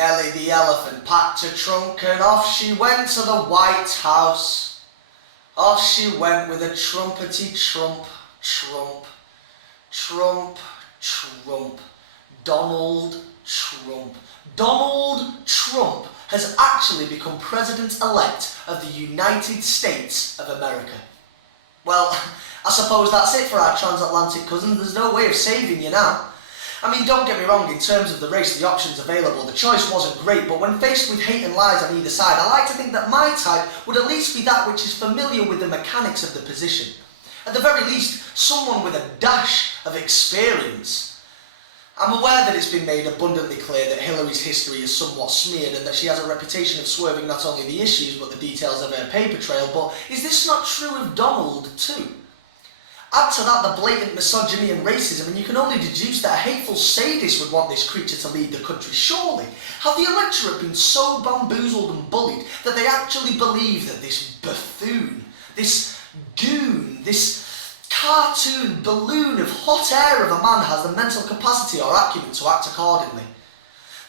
Nelly the elephant packed her trunk and off she went to the White House. Off she went with a trumpety trump, Trump, Trump, Trump, Donald Trump. Donald Trump has actually become President-elect of the United States of America. Well, I suppose that's it for our transatlantic cousins. There's no way of saving you now. I mean, don't get me wrong, in terms of the race, the options available, the choice wasn't great, but when faced with hate and lies on either side, I like to think that my type would at least be that which is familiar with the mechanics of the position. At the very least, someone with a dash of experience. I'm aware that it's been made abundantly clear that Hillary's history is somewhat smeared and that she has a reputation of swerving not only the issues but the details of her paper trail, but is this not true of Donald too? Add to that the blatant misogyny and racism and you can only deduce that a hateful sadist would want this creature to lead the country. Surely, have the electorate been so bamboozled and bullied that they actually believe that this buffoon, this goon, this cartoon balloon of hot air of a man has the mental capacity or acumen to act accordingly?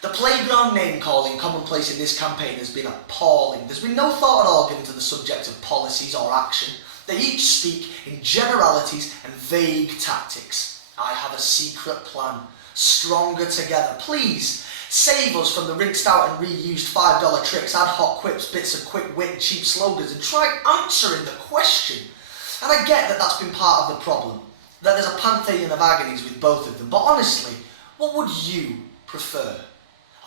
The playground name-calling commonplace in this campaign has been appalling. There's been no thought at all given to the subject of policies or action. They each speak in generalities and vague tactics. I have a secret plan. Stronger together. Please, save us from the rinsed out and reused $5 tricks, ad hoc quips, bits of quick wit and cheap slogans, and try answering the question. And I get that that's been part of the problem, that there's a pantheon of agonies with both of them, but honestly, what would you prefer?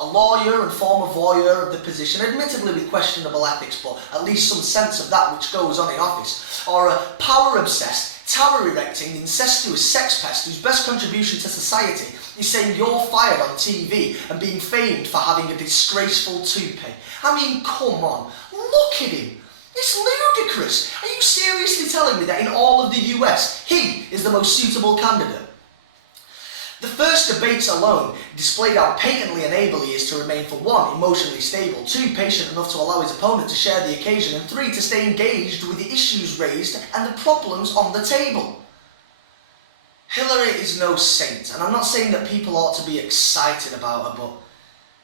A lawyer and former voyeur of the position, admittedly with questionable ethics, but at least some sense of that which goes on in office, or a power-obsessed, tower-erecting, incestuous sex pest whose best contribution to society is saying you're fired on TV and being famed for having a disgraceful toupee? I mean, come on, look at him. It's ludicrous. Are you seriously telling me that in all of the US, he is the most suitable candidate? The first debates alone displayed how patently unable he is to remain, for one, emotionally stable, two, patient enough to allow his opponent to share the occasion, and three, to stay engaged with the issues raised and the problems on the table. Hillary is no saint, and I'm not saying that people ought to be excited about her, but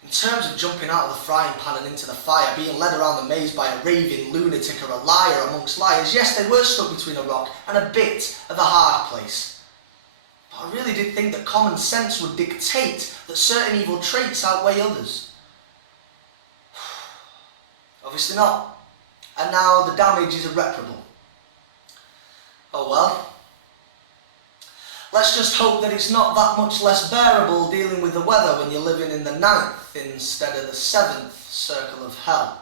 in terms of jumping out of the frying pan and into the fire, being led around the maze by a raving lunatic or a liar amongst liars, yes, they were stuck between a rock and a bit of a hard place. But I really did think that common sense would dictate that certain evil traits outweigh others. Obviously not. And now the damage is irreparable. Oh well. Let's just hope that it's not that much less bearable dealing with the weather when you're living in the 9th instead of the 7th circle of hell.